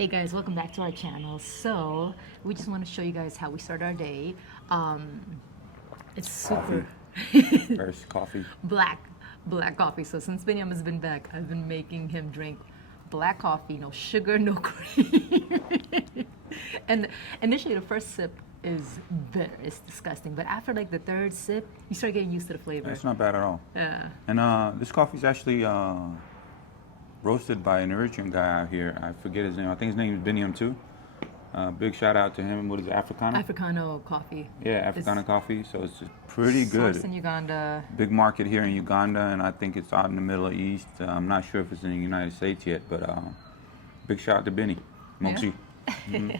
Hey guys, welcome back to our channel. So we just want to show you guys how we start our day. It's super First coffee. black coffee. So since Bini&Eden has been back, I've been making him drink black coffee, no sugar, no cream. And initially the first sip is bitter, it's disgusting. But after like the third sip, you start getting used to the flavor. It's not bad at all. Yeah. And this coffee is actually roasted by an Eritrean guy out here. I forget his name. I think his name is Bini&Eden too. Big shout out to him. What is it, Africano? Africano coffee. Yeah, Africano coffee. So it's just pretty good. Sourced in Uganda. Big market here in Uganda, and I think it's out in the Middle East. I'm not sure if it's in the United States yet, but big shout out to Bini. Moxie. Yeah.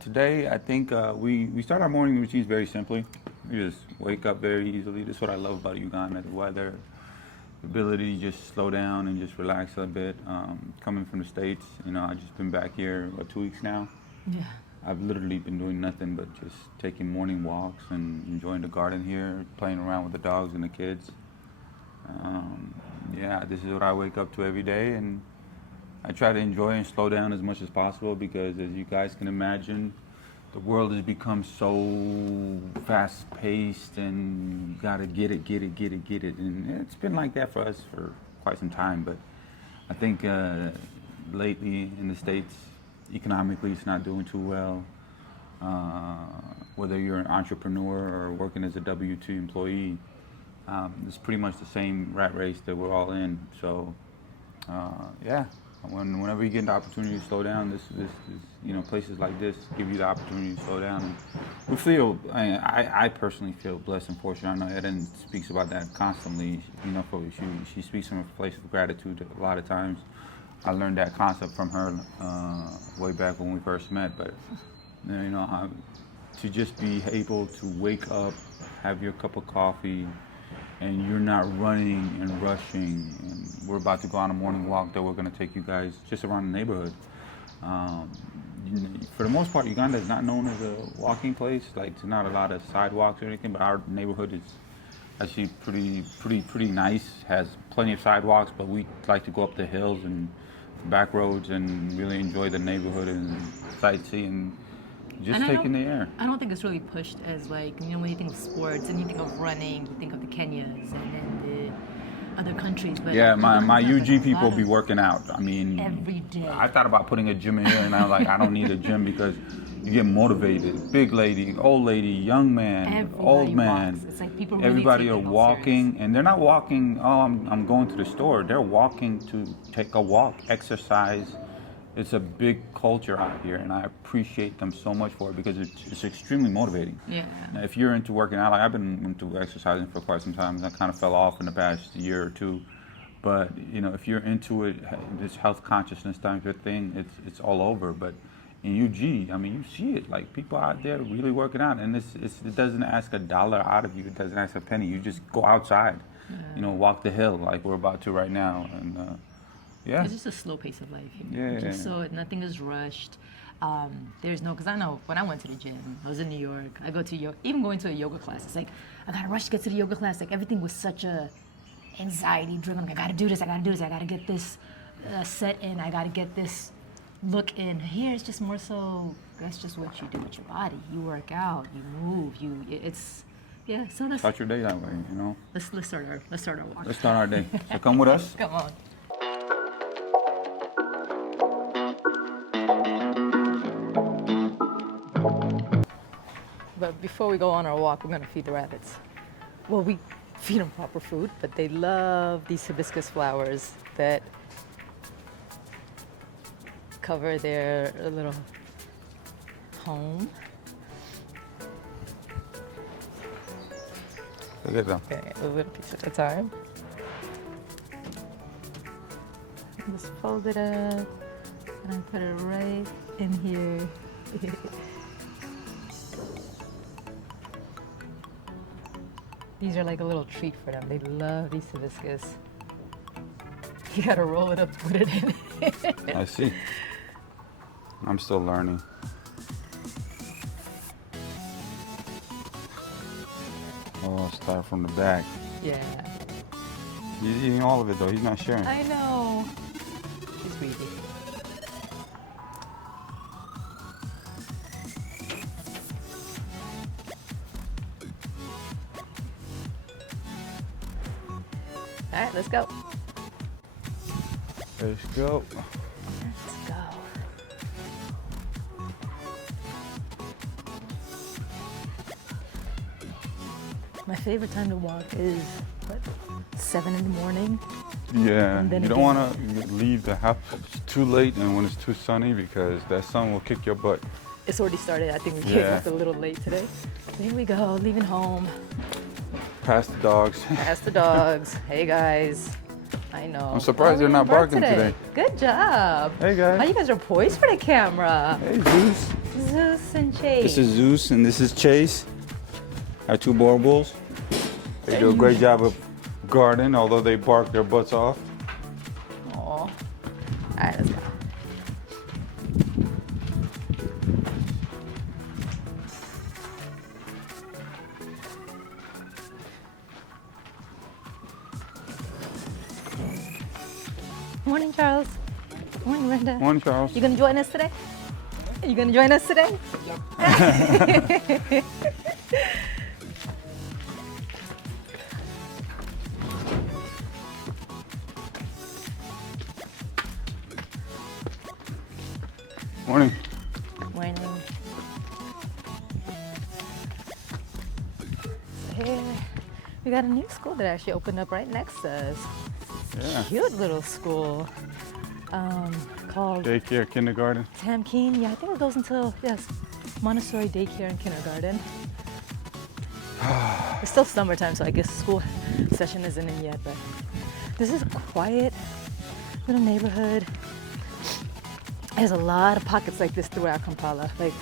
Today, I think we start our morning routines very simply. We just wake up very easily. That's what I love about Uganda, the weather, the ability to just slow down and just relax a bit. Coming from the States, you know, I've just been back here, 2 weeks now. Yeah. I've literally been doing nothing but just taking morning walks and enjoying the garden here, playing around with the dogs and the kids. Yeah, this is what I wake up to every day, and I try to enjoy and slow down as much as possible because, as you guys can imagine, the world has become so fast-paced and you gotta get it. And it's been like that for us for quite some time, but I think lately in the States, economically, it's not doing too well. Whether you're an entrepreneur or working as a W-2 employee, it's pretty much the same rat race that we're all in. So, yeah. Whenever you get the opportunity to slow down, this you know, places like this give you the opportunity to slow down. And we feel, I personally feel blessed and fortunate. I know Eden speaks about that constantly. You know, she speaks from a place of gratitude a lot of times. I learned that concept from her way back when we first met. But you know, to just be able to wake up, have your cup of coffee, and you're not running and rushing, and we're about to go on a morning walk that we're going to take you guys just around the neighborhood. For the most part, Uganda is not known as a walking place. Like, there's not a lot of sidewalks or anything, but our neighborhood is actually pretty nice. Has plenty of sidewalks, but we like to go up the hills and back roads and really enjoy the neighborhood and sightsee. Just taking the air. I don't think it's really pushed as, like, you know, when you think of sports and you think of running, you think of the Kenyas and then the other countries. But yeah, my UG people be working out. I mean, every day. I thought about putting a gym in here, and I was like, I don't need a gym because you get motivated. Big lady, old lady, young man, old man. Walks. It's like people really everybody are take it walking, serious. and they're not walking. Oh, I'm going to the store. They're walking to take a walk, exercise. It's a big culture out here, and I appreciate them so much for it because it's extremely motivating. Yeah. Now, if you're into working out, like I've been into exercising for quite some time, I kind of fell off in the past year or two. But you know, if you're into it, this health consciousness type of thing, it's all over. But in UG, I mean, you see it, like people out there really working out, and it doesn't ask $1 out of you. It doesn't ask a penny. You just go outside, you know, walk the hill like we're about to right now, and. Yeah. It's just a slow pace of life. Yeah. Just so nothing is rushed. There's no, because I know when I went to the gym, I was in New York. I go to even going to a yoga class. It's like I gotta rush to get to the yoga class. Like everything was such a anxiety driven. Like I gotta do this. I gotta get this set in. I gotta get this look in. Here it's just more so. That's just what you do with your body. You work out. You move. Yeah. So let's Start your day that way, you know. let's start our walk. Let's start our day. So come with us. Come on. But before we go on our walk, we're going to feed the rabbits. Well, we feed them proper food, but they love these hibiscus flowers that cover their little home. Look at them. Okay, a little piece at a time. Just fold it up and I put it right in here. These are like a little treat for them. They love these hibiscus. You gotta roll it up, put it in. I see. I'm still learning. Oh, I'll start from the back. Yeah. He's eating all of it though. He's not sharing. I know. He's greedy. All right, let's go. Let's go. Let's go. My favorite time to walk is, what, 7 in the morning? Yeah, And then you don't again- want to leave the house too late and when it's too sunny because that sun will kick your butt. It's already started. I think we came Yeah. up a little late today. Here we go, leaving home. Past the dogs. Past the dogs. Hey guys. I know. I'm surprised they're we not didn't bark barking today. Good job. Hey guys. Oh, you guys are poised for the camera. Hey Zeus. Zeus and Chase. This is Zeus and this is Chase. Our two border bulls. They do a great job of guarding, although they bark their butts off. Aw. All right, let's go. Morning, Charles. Morning, Brenda. Morning, Charles. You gonna join us today? You gonna join us today? Morning. Morning. So here, we got a new school that actually opened up right next to us. Yeah. Cute little school called Daycare, kindergarten. Tamkeen. Yeah, I think it goes until, yes, Montessori daycare and kindergarten. It's still summertime, so I guess school session isn't in yet, but this is a quiet little neighborhood. There's a lot of pockets like this throughout Kampala. Like,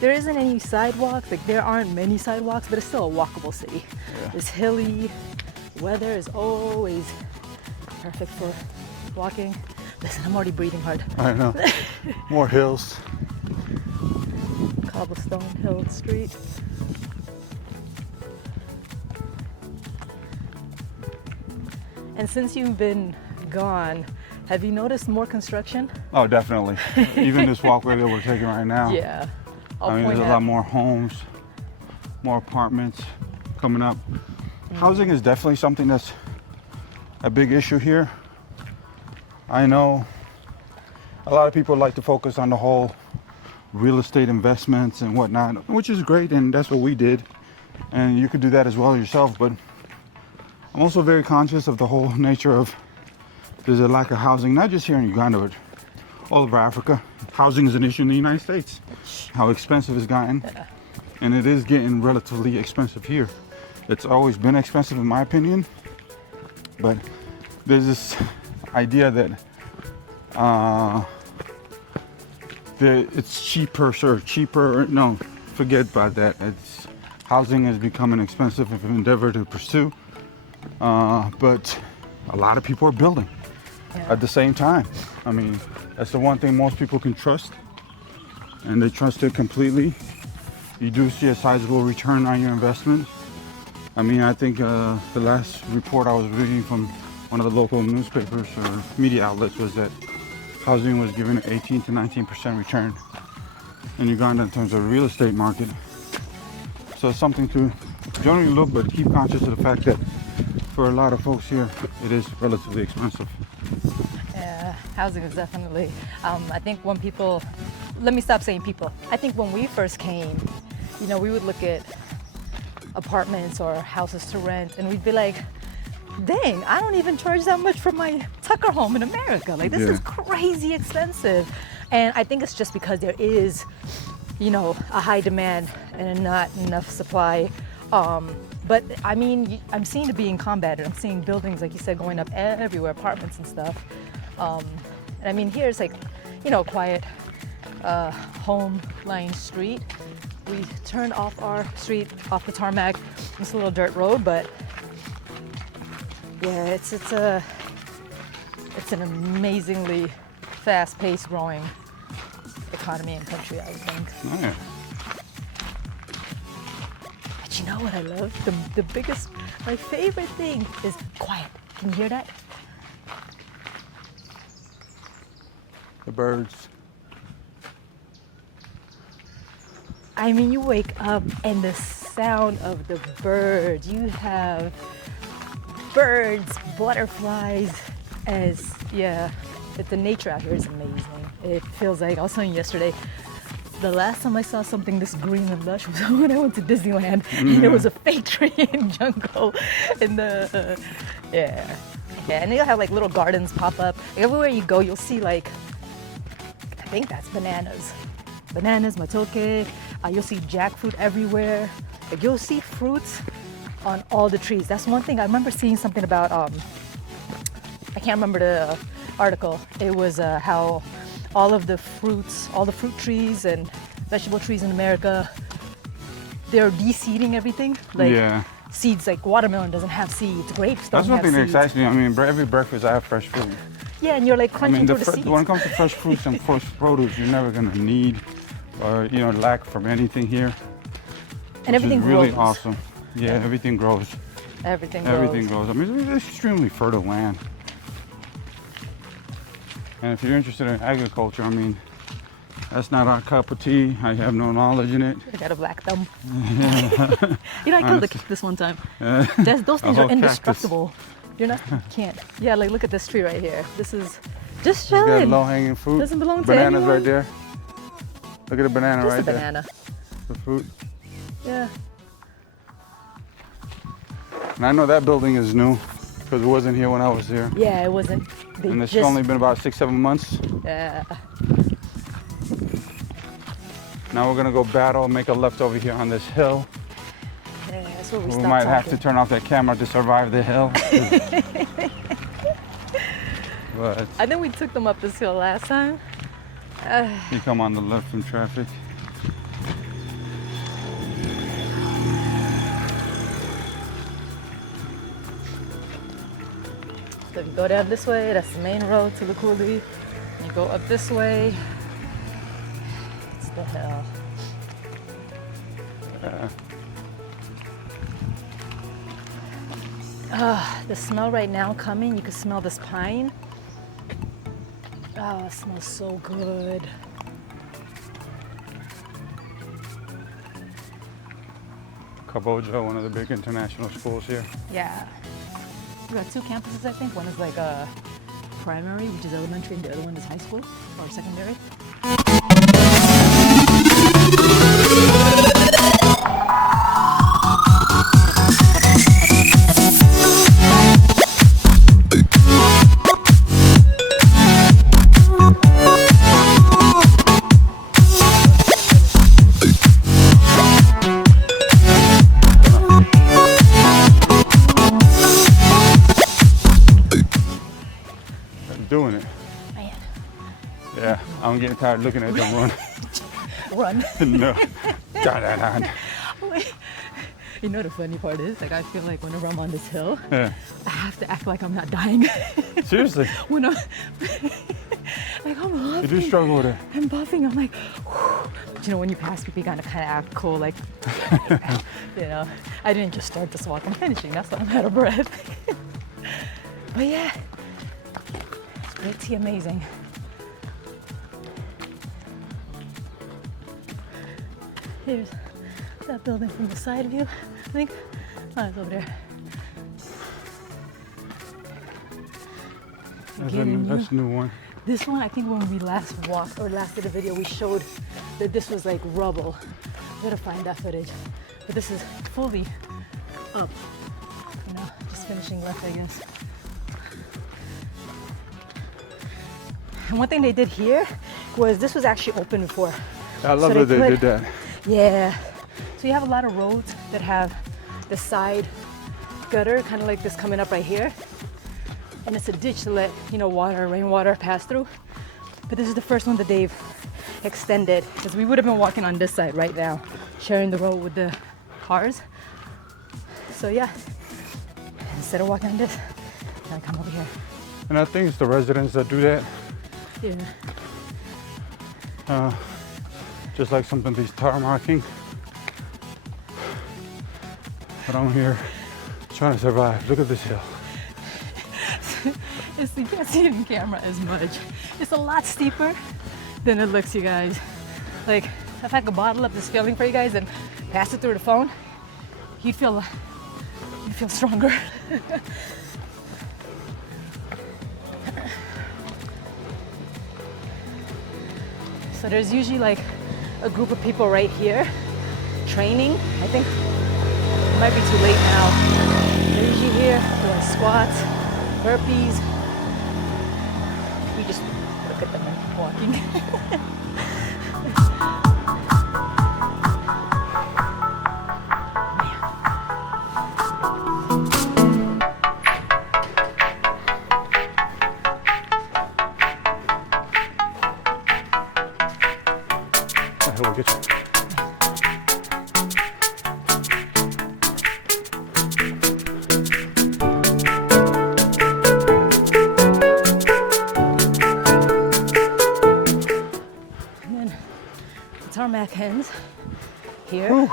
there isn't any sidewalks. Like, there aren't many sidewalks, but it's still a walkable city. Yeah. It's hilly. Weather is always perfect for walking. Listen, I'm already breathing hard. I know. More hills. Cobblestone Hill Street. And since you've been gone, have you noticed more construction? Oh, definitely. Even this walkway that we're taking right now. Yeah. I mean, there's a lot more homes, more apartments coming up. Housing is definitely something that's a big issue here. I know a lot of people like to focus on the whole real estate investments and whatnot, which is great, and that's what we did. And you could do that as well yourself, but I'm also very conscious of the whole nature of there's a lack of housing, not just here in Uganda, but all over Africa. Housing is an issue in the United States. How expensive it's gotten. And it is getting relatively expensive here. It's always been expensive in my opinion. But there's this idea that it's cheaper, no, forget about that. Housing has become an expensive endeavor to pursue. But a lot of people are building at the same time. I mean, that's the one thing most people can trust, and they trust it completely. You do see a sizable return on your investment. I mean, I think the last report I was reading from one of the local newspapers or media outlets was that housing was given an 18 to 19% return in Uganda in terms of the real estate market. So it's something to generally look, but keep conscious of the fact that for a lot of folks here, it is relatively expensive. Yeah, housing is definitely, I think when people, let me stop saying people. I think when we first came, you know, we would look at apartments or houses to rent and we'd be like, dang, I don't even charge that much for my Tucker home in America. Like, this is crazy expensive. And I think it's just because there is, you know, a high demand and not enough supply. But I mean, I'm seeing it being combated. I'm seeing buildings, like you said, going up everywhere, apartments and stuff. And I mean, here's like, you know, quiet home-line street. We turned off our street, off the tarmac. It's a little dirt road, but yeah, it's an amazingly fast-paced, growing economy and country, I think. Oh, yeah. But you know what I love? The biggest, my favorite thing is quiet. Can you hear that? The birds. I mean, you wake up and the sound of the birds. You have birds, butterflies, the nature out here is amazing. It feels like, I was telling you yesterday, the last time I saw something this green and lush was when I went to Disneyland. And it was a fake tree in jungle in the, and they'll have like little gardens pop up. Everywhere you go, you'll see like, I think that's bananas, matoke. You'll see jackfruit everywhere. Like you'll see fruits on all the trees. That's one thing I remember seeing something about. I can't remember the article. It was how all the fruit trees and vegetable trees in America, they're de-seeding everything. Like seeds, like watermelon doesn't have seeds, grapes don't have seeds. That's one thing that excites me. I mean, every breakfast I have fresh fruit. Yeah, and you're like crunching through the seeds. When it comes to fresh fruits and fresh produce, you're never gonna need or lack from anything here. And everything grows. Really grows. Awesome. Yeah, everything grows. Everything grows. Everything grows. I mean, it's extremely fertile land. And if you're interested in agriculture, I mean, that's not our cup of tea. I have no knowledge in it. I got a black thumb. I killed this one time. Those things are indestructible. You can't. Yeah, like look at this tree right here. This is just chilling. Got low-hanging fruit. Doesn't belong to Bananas anyone. right there. Look at the banana Just right a banana. there. The fruit. Yeah. And I know that building is new because it wasn't here when I was here. Yeah, it wasn't. And it's only been about 6-7 months. Yeah. Now we're gonna go battle, make a left over here on this hill. Yeah, that's where we We might have to turn off that camera to survive the hill. But I think we took them up this hill last time. you come on the left from traffic. So if you go down this way, that's the main road to Lukuli. You go up this way, it's the hill. The smell right now coming, you can smell this pine. Oh, it smells so good. Kaboja, one of the big international schools here. Yeah. We got 2 campuses, I think. One is like a primary, which is elementary, and the other one is high school or secondary. Doing it. Man. Yeah, I'm getting tired looking at them run. Run. No. Da-da-da. You know the funny part is, like I feel like whenever I'm on this hill, Yeah. I have to act like I'm not dying. Seriously. When I'm like I'm You huffing, do struggle with it. I'm buffing, I'm like, whew. But when you pass people, you gotta kind of act cool, like, I didn't just start this walk, I'm finishing, that's why I'm out of breath. But yeah, it's pretty amazing. Here's that building from the side view, I think. Oh, it's over there. That's a new one. This one, I think when we last walked or last did a video, we showed that this was like rubble. We gotta find that footage. But this is fully up. Just finishing left, I guess. And one thing they did here was this was actually open before. I love that they did that. Yeah. So you have a lot of roads that have the side gutter, kind of like this coming up right here. And it's a ditch to let, rainwater pass through. But this is the first one that they've extended, because we would have been walking on this side right now, sharing the road with the cars. So yeah, instead of walking on this, I come over here. And I think it's the residents that do that. Yeah. Just like somebody's tar marking. But I'm here trying to survive. Look at this hill. You can't see it in camera as much. It's a lot steeper than it looks, you guys. Like, if I could bottle up this feeling for you guys and pass it through the phone, you'd feel stronger. So there's usually like a group of people right here training. I think it might be too late now. They're usually here for like squats, burpees. We just look at them walking. We'll get you. And then the tarmac ends here. Whew.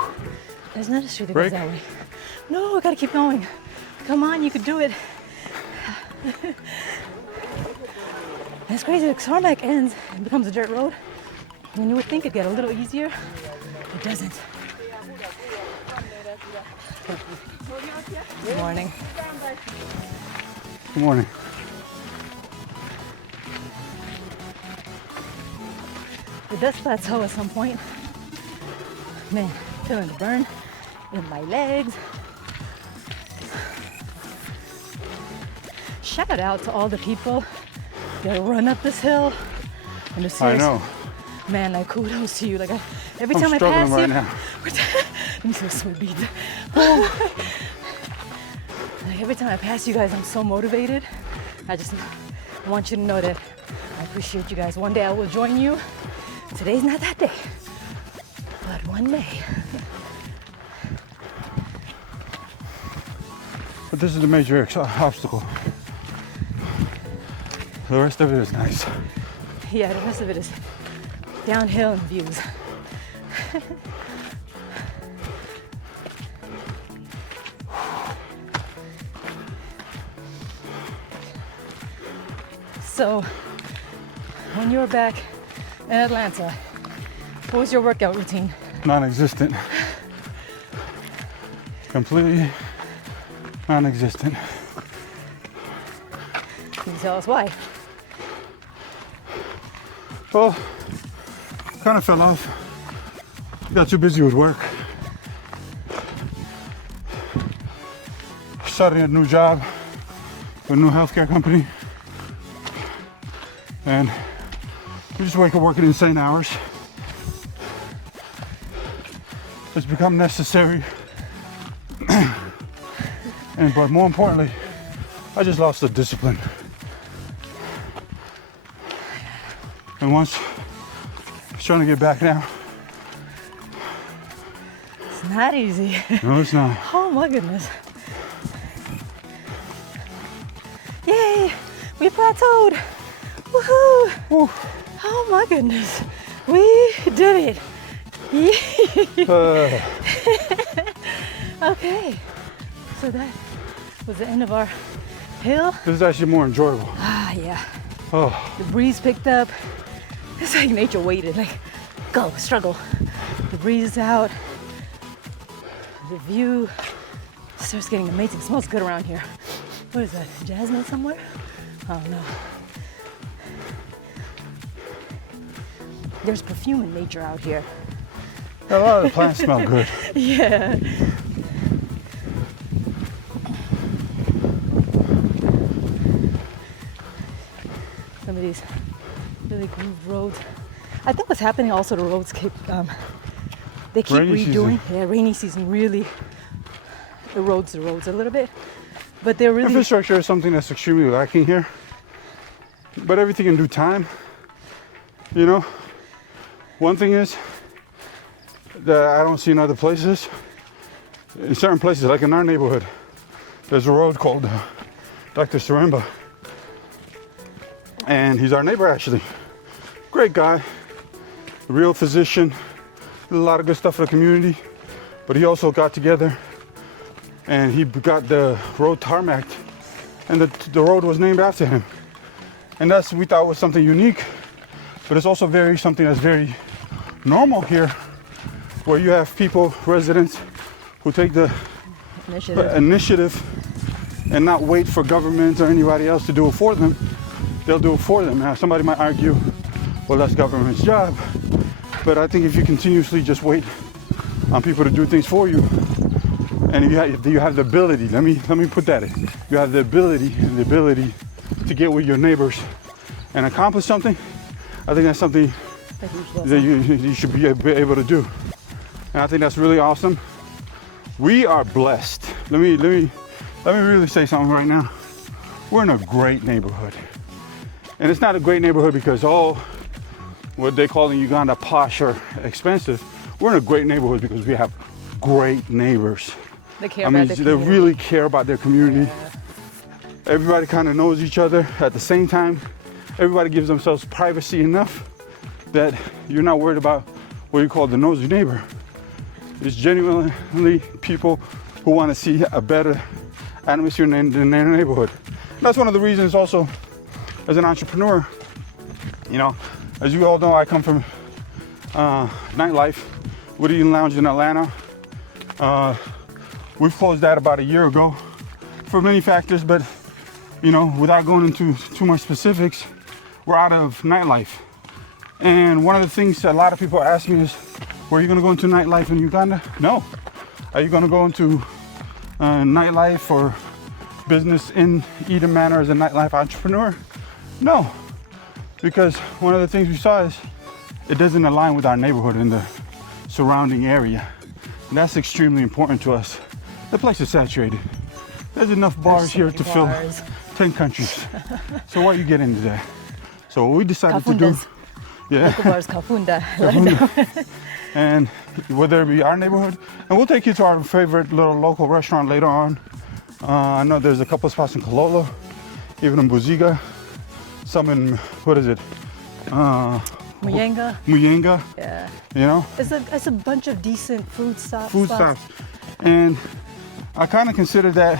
There's another street that Break. goes that way. No, I gotta keep going. Come on, you could do it. It's crazy. The tarmac ends and becomes a dirt road. And you would think it'd get a little easier. It doesn't. Good morning. Good morning. It does plateau at some point. Man, feeling the burn in my legs. Shout out to all the people that run up this hill. And the I know. Man, like kudos to you. Like every I'm time I pass struggling right you, now. let me see a sweet beat. Oh. Like every time I pass you guys, I'm so motivated. I want you to know that I appreciate you guys. One day I will join you. Today's not that day, but one day. But this is the major obstacle. The rest of it is nice. Yeah, the rest of it is downhill and views. So, when you were back in Atlanta, what was your workout routine? Non-existent. Completely non-existent. Can you tell us why? Well, kind of fell off. Got too busy with work. Starting a new job with a new healthcare company. And we just working insane hours. It's become necessary. But more importantly, I just lost the discipline. And once I was trying to get back now. It's not easy. No, it's not. Oh my goodness. Yay! We plateaued! Woohoo! Woo. Oh my goodness. We did it! Okay. So that was the end of our hill. This is actually more enjoyable. Ah, yeah. Oh, The breeze picked up. It's like nature waited, like, go, struggle. The breeze is out. The view starts getting amazing. It smells good around here. What is that, jasmine somewhere? I don't know. There's perfume in nature out here. a lot of the plants smell good. Yeah. Some of these really grooved roads. I think what's happening also, the roads keep they keep Rainy redoing. season. Yeah, rainy season really erodes the roads a little bit. But they're really Infrastructure is something that's extremely lacking here. But everything in due time. You know, one thing is that I don't see in other places. In certain places, like in our neighborhood, there's a road called Dr. Saremba. And he's our neighbor, actually. Great guy, a real physician, did a lot of good stuff for the community. But he also got together and he got the road tarmacked, and the road was named after him. And that's, we thought, was something unique, but it's also something that's very normal here, where you have people, residents, who take the initiative and not wait for government or anybody else to do it for them. They'll do it for them. Now, somebody might argue, well, that's government's job. But I think if you continuously just wait on people to do things for you, and if you have the ability, let me put that in. You have the ability to get with your neighbors and accomplish something. I think that's something that you should be able to do. And I think that's really awesome. We are blessed. Let me really say something right now. We're in a great neighborhood. And it's not a great neighborhood because all what they call in Uganda posh or expensive. We're in a great neighborhood because we have great neighbors. They care about their they community. really care about their community. Yeah. Everybody kind of knows each other. At the same time, everybody gives themselves privacy enough that you're not worried about what you call the nosy neighbor. It's genuinely people who want to see a better atmosphere in their neighborhood. And that's one of the reasons also, as an entrepreneur, you know, as you all know, I come from nightlife, Wood Eden Lounge in Atlanta. We've closed that about a year ago for many factors, but you know, without going into too much specifics, we're out of nightlife. And one of the things that a lot of people ask me is, were you gonna go into nightlife in Uganda? No. Are you gonna go into nightlife or business in Eden Manor as a nightlife entrepreneur? No. Because one of the things we saw is it doesn't align with our neighborhood in the surrounding area. And that's extremely important to us. The place is saturated. There's enough bars here to fill 10 countries. So why you get into that? So what we decided to do, Local bars, Kafunda. and whether it be our neighborhood, and we'll take you to our favorite little local restaurant later on. I know there's a couple spots in Kololo, even in Buziga, some in, what is it? Muyenga. Yeah. You know? It's a bunch of decent food stops. And I kind of consider that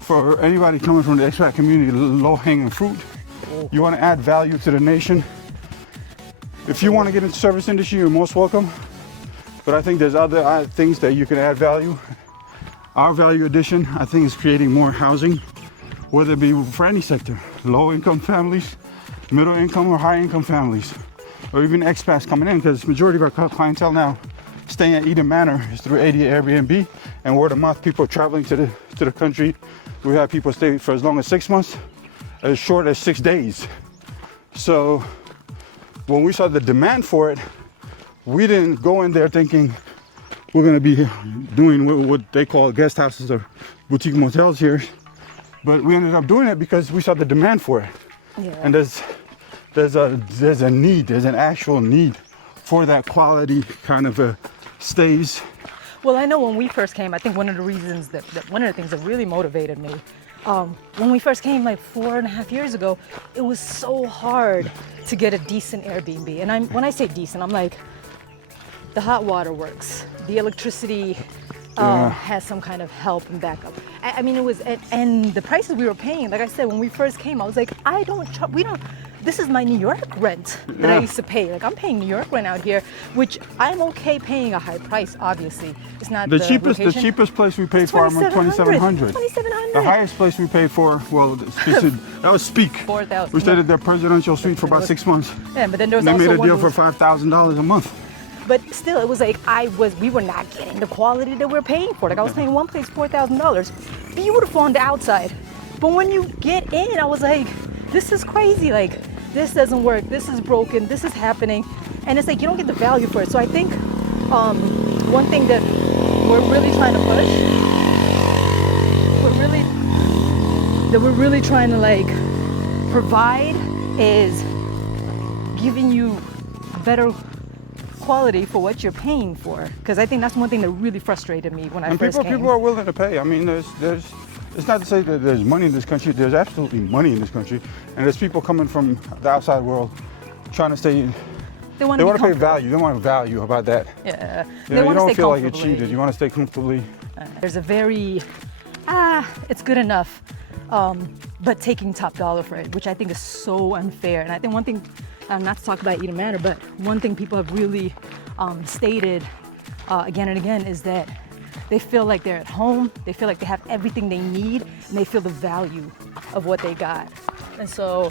for anybody coming from the expat community, low-hanging fruit. You want to add value to the nation. If you want to get into service industry, you're most welcome. But I think there's other things that you can add value. Our value addition, I think, is creating more housing, whether it be for any sector, low-income families, middle-income or high-income families, or even expats coming in, because majority of our clientele now staying at Eden Manor is through Airbnb and word of mouth. People traveling to the country. We have people stay for as long as 6 months, as short as 6 days. So when we saw the demand for it, we didn't go in there thinking we're going to be doing what they call guest houses or boutique motels here, but we ended up doing it because we saw the demand for it. Yeah. And there's a need, there's an actual need for that quality kind of stays. Well, I know when we first came, I think one of the reasons one of the things that really motivated me, when we first came like 4.5 years ago, it was so hard to get a decent Airbnb. And when I say decent, I'm like, the hot water works, the electricity has some kind of help and backup. I mean, it was, and the prices we were paying, like I said, when we first came, I was like, this is my New York rent that I used to pay. Like, I'm paying New York rent out here, which I'm okay paying a high price, obviously. It's not the cheapest place we paid for $2,700. $2,700. The highest place we paid for, well, that was Speak. 4,000. We stayed at their presidential suite for about 6 months. Yeah, but then there was they also made a one deal for $5,000 a month. But still, it was like we were not getting the quality that we're paying for. Like, I was paying one place $4,000, beautiful on the outside, but when you get in, I was like, this is crazy. Like, this doesn't work. This is broken. This is happening, and it's like you don't get the value for it. So I think one thing that we're really trying to push, we're really trying to like provide is giving you better quality for what you're paying for, because I think that's one thing that really frustrated me when I first came. People are willing to pay. I mean, it's not to say that there's money in this country. There's absolutely money in this country, and there's people coming from the outside world trying to stay in. They want to pay value. They want value about that. Yeah. You don't feel like you're cheated. You want to stay comfortably. There's a very it's good enough, but taking top dollar for it, which I think is so unfair. And I think one thing, not to talk about Eden Manor, but one thing people have really stated again and again is that they feel like they're at home, they feel like they have everything they need, and they feel the value of what they got. And so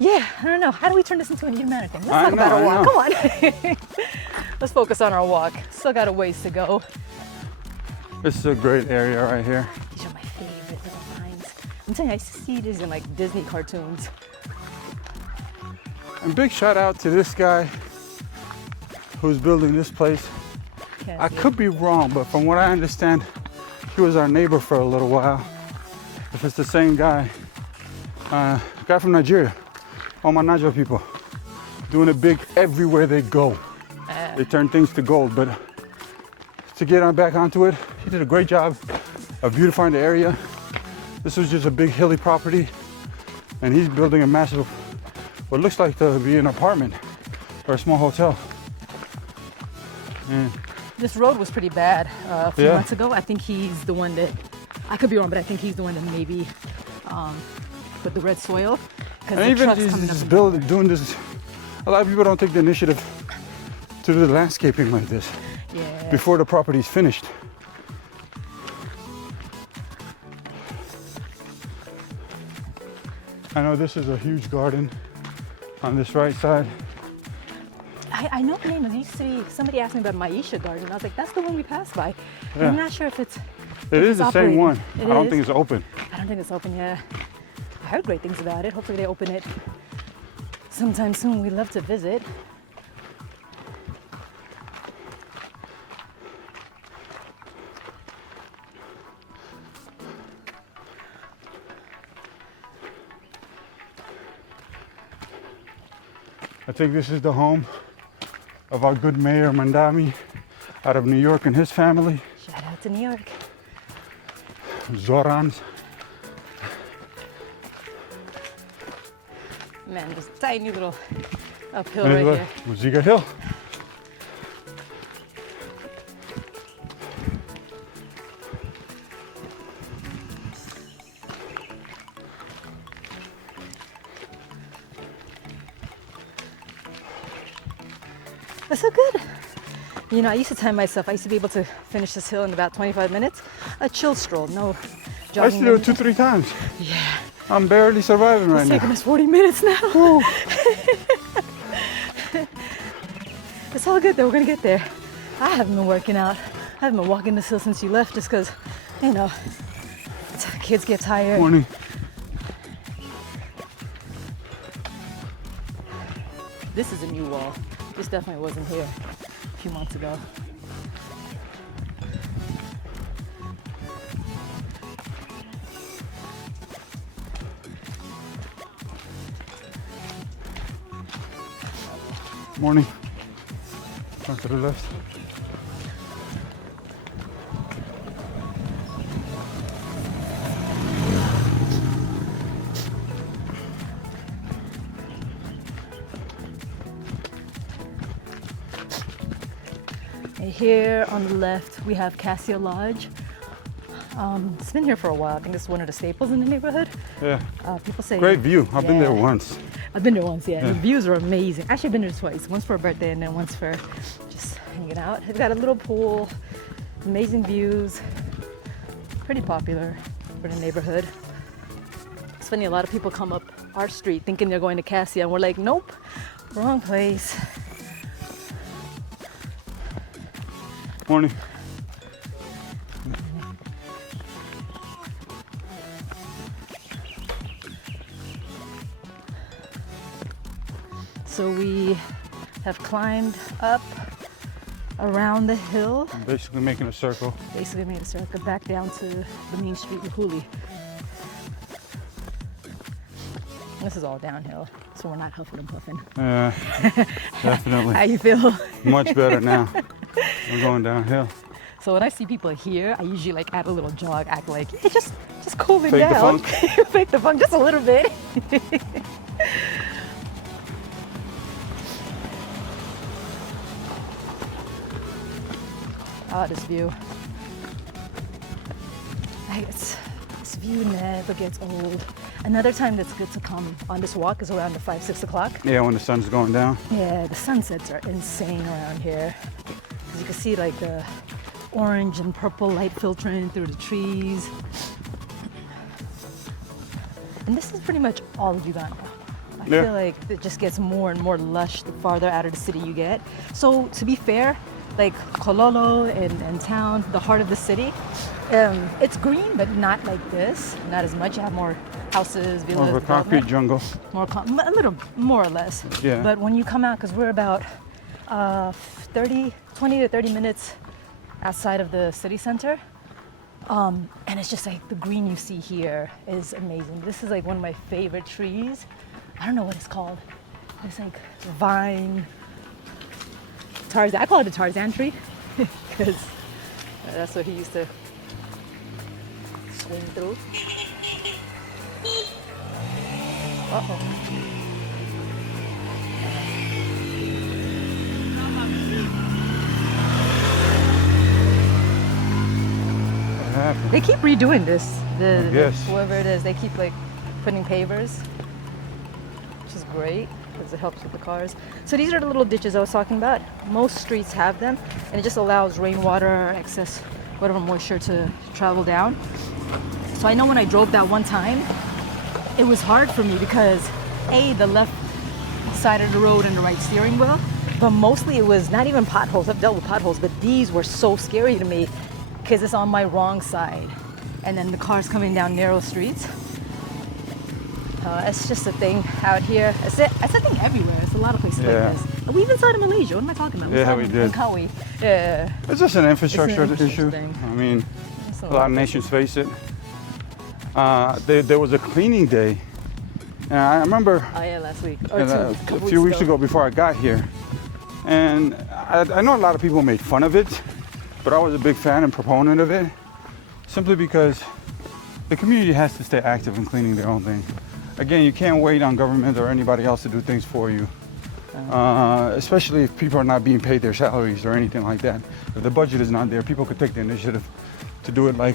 Yeah, I don't know. How do we turn this into an Eden Manor thing? Let's I talk about our know, I walk. know. Come on. Let's focus on our walk. Still got a ways to go. This is a great area right here. These are my favorite little pines. I'm telling you, I used to see these in like Disney cartoons. And big shout out to this guy who's building this place. Can't I see. could be wrong, but from what I understand, he was our neighbor for a little while. If it's the same guy, guy from Nigeria, all my Niger people, doing it big everywhere they go. They turn things to gold, but to get on back onto it, he did a great job of beautifying the area. This was just a big hilly property, and he's building a massive, what looks like to be an apartment or a small hotel. And This road was pretty bad a few Yeah. months ago. I think he's the one that, I could be wrong, but I think he's the one that maybe put the red soil. Because And the even trucks he's coming just up. doing this, a lot of people don't take the initiative to do the landscaping like this Yeah. before the property's finished. I know this is a huge garden on this right side. I know the name. I used to see, somebody asked me about Maisha Garden. I was like, that's the one we passed by. But Yeah. I'm not sure if it's, It is the same operating. one. It I don't is? think it's open. I don't think it's open yet. I heard great things about it. Hopefully they open it sometime soon. We'd love to visit. I think this is the home of our good mayor Mandami out of New York and his family, Shout out to New York. Zorans. Man, this tiny little uphill And right look, here. Buziga Hill. That's so good. You know, I used to time myself. I used to be able to finish this hill in about 25 minutes. A chill stroll, no jogging. I used to do it anything. 2-3 times. Yeah. I'm barely surviving right It's taking now. us 40 minutes now. It's all good though, we're gonna get there. I haven't been working out. I haven't been walking this hill since you left just because, you know, kids get tired. Morning. This is a new wall. This definitely wasn't here a few months ago. Morning. Turn to the left. And here on the left, we have Cassia Lodge. It's been here for a while. I think it's one of the staples in the neighborhood. Yeah. People say Great view. I've been there Yeah. once. I've been there once, yeah. Yeah. The views are amazing. Actually, I've been there twice. Once for a birthday and then once for just hanging out. It's got a little pool, amazing views. Pretty popular for the neighborhood. It's funny, a lot of people come up our street thinking they're going to Cassia, and we're like, nope, wrong place. Morning. So we have climbed up around the hill, Basically making a circle. basically made a circle back down to the main street with Huli. This is all downhill, so we're not huffing and puffing. Yeah, definitely. How you feel? Much better now. We're going downhill. So when I see people here, I usually like add a little jog, act like, yeah, just cooling Fake the down. funk? Fake the funk, just a little bit. Ah, this view. This view never gets old. Another time that's good to come on this walk is around the 5-6 o'clock. Yeah, when the sun's going down. Yeah, the sunsets are insane around here. 'Cause you can see like the orange and purple light filtering through the trees. And this is pretty much all of Uganda. I I Yeah. feel like it just gets more and more lush the farther out of the city you get. So to be fair, like Kololo and town, the heart of the city, it's green, but not like this, not as much. You have more houses, villas, More of a concrete development. jungle. A little more or less. Yeah. But when you come out, because we're about 20 to 30 minutes outside of the city center, and it's just like the green you see here is amazing. This is like one of my favorite trees. I don't know what it's called. It's like vine, Tarzan. I call it a Tarzan tree because that's what he used to swing through. Uh-oh. What happened? They keep redoing this. Yes. Whoever it is, they keep like putting pavers, which is great because it helps with the cars. So these are the little ditches I was talking about. Most streets have them, and it just allows rainwater, excess, whatever moisture to travel down. So I know when I drove that one time, it was hard for me because the left side of the road and the right steering wheel, but mostly it was not even potholes. I've dealt with potholes, but these were so scary to me because it's on my wrong side, and then the cars coming down narrow streets. It's just a thing out here. It's a thing everywhere. It's a lot of places Yeah. like this. We even saw it in Malaysia. What am I talking about? Yeah, saw it we in did. Kawi. Yeah. It's just an infrastructure infrastructure issue. thing. I mean, It's a lot of nations face it. There was a cleaning day, and I remember Oh yeah, last week or a couple few weeks ago before I got here, and I know a lot of people made fun of it, but I was a big fan and proponent of it, simply because the community has to stay active in cleaning their own thing. Again, you can't wait on government or anybody else to do things for you, especially if people are not being paid their salaries or anything like that. If the budget is not there, people could take the initiative to do it like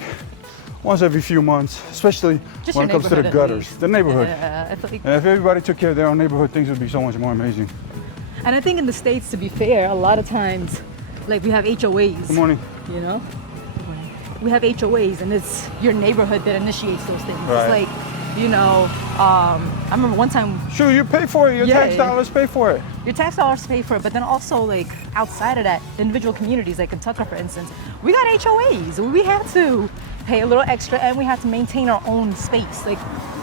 once every few months, especially Just when it your comes to the neighborhood at gutters, least. the neighborhood. Yeah, I feel like, And if everybody took care of their own neighborhood, things would be so much more amazing. and I think in the States, to be fair, a lot of times, like we have HOAs. Good morning. You know, we have HOAs, and it's your neighborhood that initiates those things. Right. It's like, you know, I remember one time Sure, you pay for it. Your Yeah, tax yeah. dollars pay for it. your tax dollars pay for it, but then also like outside of that, individual communities like Kentucky, for instance, we got HOAs. We had to pay a little extra, and we have to maintain our own space. Like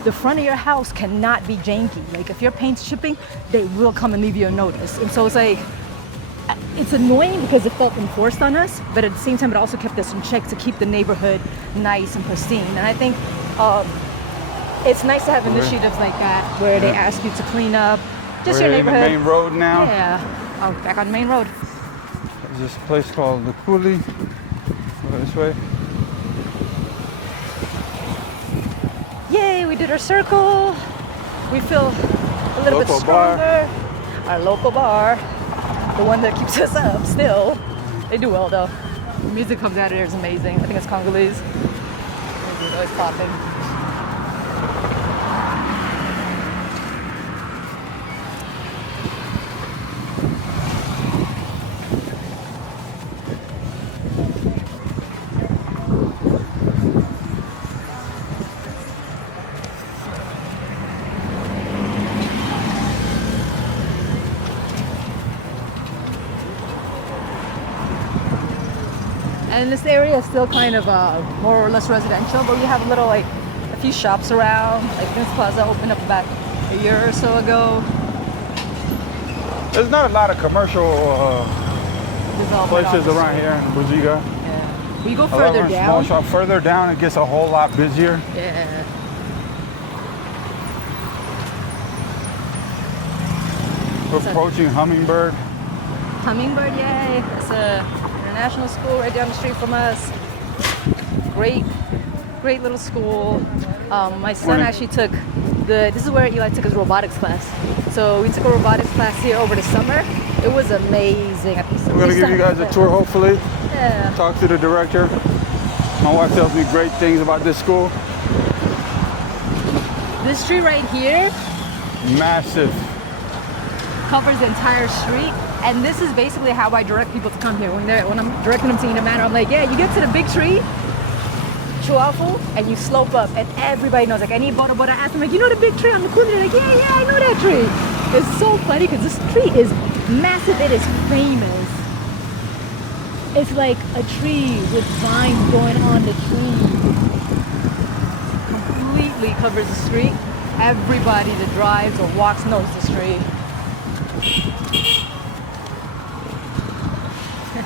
the front of your house cannot be janky. Like if your paint's chipping, they will come and leave you a notice. And so it's like, it's annoying because it felt enforced on us, but at the same time, it also kept us in check to keep the neighborhood nice and pristine. And I think it's nice to have initiatives like that where they ask you to clean up just We're your in the neighborhood. main road now. Yeah. Oh, back on the main road. There's this place called the Kuli. Go this way. Yay, we did our circle. We feel a little bit Local bar. stronger. Our local bar, the one that keeps us up still. They do well though. The music comes out of there is amazing. I think it's Congolese. It's always popping. And this area is still kind of more or less residential, but we have a few shops around. Like this plaza opened up about a year or so ago. There's not a lot of commercial Development places office. around here in Buziga. Yeah. We go A lot further more small down. shop. Further down, it gets a whole lot busier. Yeah. We're approaching Hummingbird. Hummingbird, yay. It's a international school right down the street from us. Great little school. My son Morning. actually took this is where Eli took his robotics class. So we took a robotics class here over the summer. It was amazing. We're gonna give you guys a tour, hopefully. Yeah. Talk to the director. My wife tells me great things about this school. This street right here Massive. covers the entire street, and this is basically how I direct people to come here. When I'm directing them to Eden Manor, I'm like, yeah, you get to the big tree Chuafu, and you slope up, and everybody knows. Like any Bora Bora, I ask them, like, you know the big tree on the corner? They're like, yeah, I know that tree. It's so funny because this tree is massive. It is famous. It's like a tree with vines going on the tree. Completely covers the street. Everybody that drives or walks knows this tree.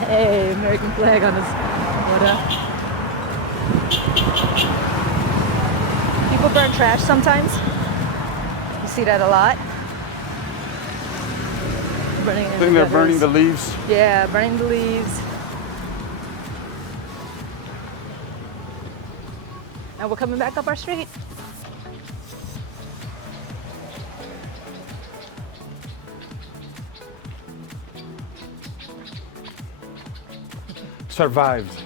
Hey, American flag on this. What up? People burn trash sometimes. You see that a lot. Burning I think they're burning the leaves. Yeah, burning the leaves. And we're coming back up our street. Survived.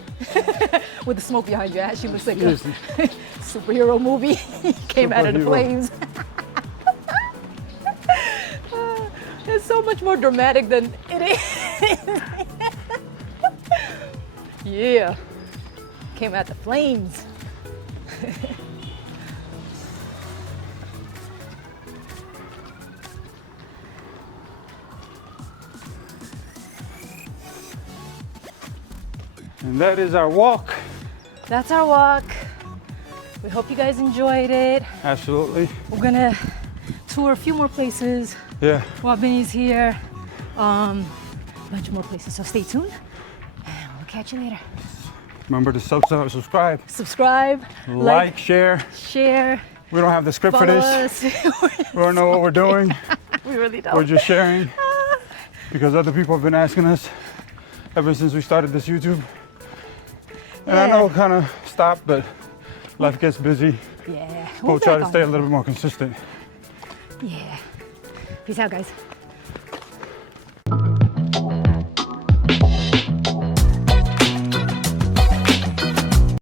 With the smoke behind you, she looks like a superhero movie. Came out of the flames. It's so much more dramatic than it is. Yeah. Came out the flames. And that is our walk. That's our walk. We hope you guys enjoyed it. Absolutely. We're gonna tour a few more places Yeah. while Bini's here. A bunch more places, so stay tuned. And we'll catch you later. Remember to subscribe, Subscribe, like, share. share, We don't have the script for follow this. us. We don't know what we're doing. We really don't. We're just sharing because other people have been asking us ever since we started this YouTube. And I know it kind of stopped, but life gets busy. Yeah. We'll try to back stay a on. little bit more consistent. Yeah. Peace out, guys.